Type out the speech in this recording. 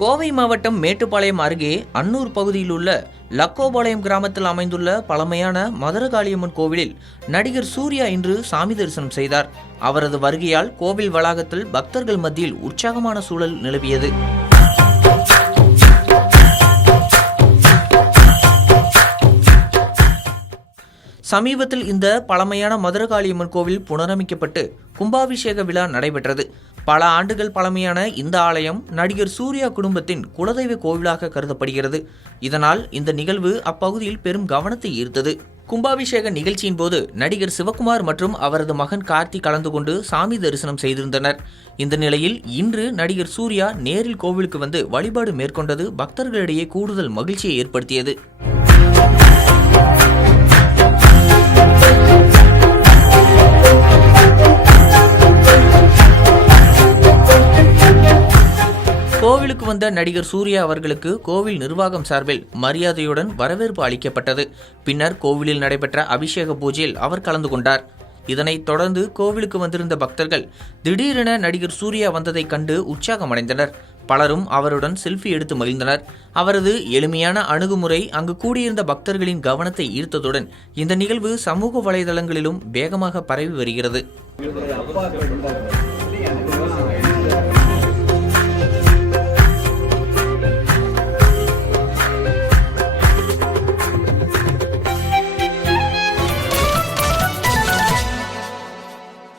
கோவை மாவட்டம் மேட்டுப்பாளையம் அருகே அன்னூர் பகுதியில் உள்ள லக்கோபாளையம் கிராமத்தில் அமைந்துள்ள பழமையான மதுரகாளியம்மன் கோவிலில் நடிகர் சூர்யா இன்று சாமி தரிசனம் செய்தார். அவரது வருகையால் கோவில் வளாகத்தில் பக்தர்கள் மத்தியில் உற்சாகமான சூழல் நிலவியது. சமீபத்தில் இந்த பழமையான மதுரகாளியம்மன் கோவில் புனரமைக்கப்பட்டு கும்பாபிஷேக விழா நடைபெற்றது. பல ஆண்டுகள் பழமையான இந்த ஆலயம் நடிகர் சூர்யா குடும்பத்தின் குலதெய்வ கோவிலாக கருதப்படுகிறது. இதனால் இந்த நிகழ்வு அப்பகுதியில் பெரும் கவனத்தை ஈர்த்தது. கும்பாபிஷேக நிகழ்ச்சியின் போது நடிகர் சிவகுமார் மற்றும் அவரது மகன் கார்த்தி கலந்து கொண்டு சாமி தரிசனம் செய்திருந்தனர். இந்த நிலையில் இன்று நடிகர் சூர்யா நேரில் கோவிலுக்கு வந்து வழிபாடு மேற்கொண்டது பக்தர்களிடையே கூடுதல் மகிழ்ச்சியை ஏற்படுத்தியது. கோவிலுக்கு வந்த நடிகர் சூர்யா அவர்களுக்கு கோவில் நிர்வாகம் சார்பில் மரியாதையுடன் வரவேற்பு அளிக்கப்பட்டது. பின்னர் கோவிலில் நடைபெற்ற அபிஷேக பூஜையில் அவர் கலந்து கொண்டார். இதனைத் தொடர்ந்து கோவிலுக்கு வந்திருந்த பக்தர்கள் திடீரென நடிகர் சூர்யா வந்ததை கண்டு உற்சாகமடைந்தனர். பலரும் அவருடன் செல்ஃபி எடுத்து மகிழ்ந்தனர். அவரது எளிமையான அணுகுமுறை அங்கு கூடியிருந்த பக்தர்களின் கவனத்தை ஈர்த்ததுடன் இந்த நிகழ்வு சமூக வலைதளங்களிலும் வேகமாக பரவி வருகிறது.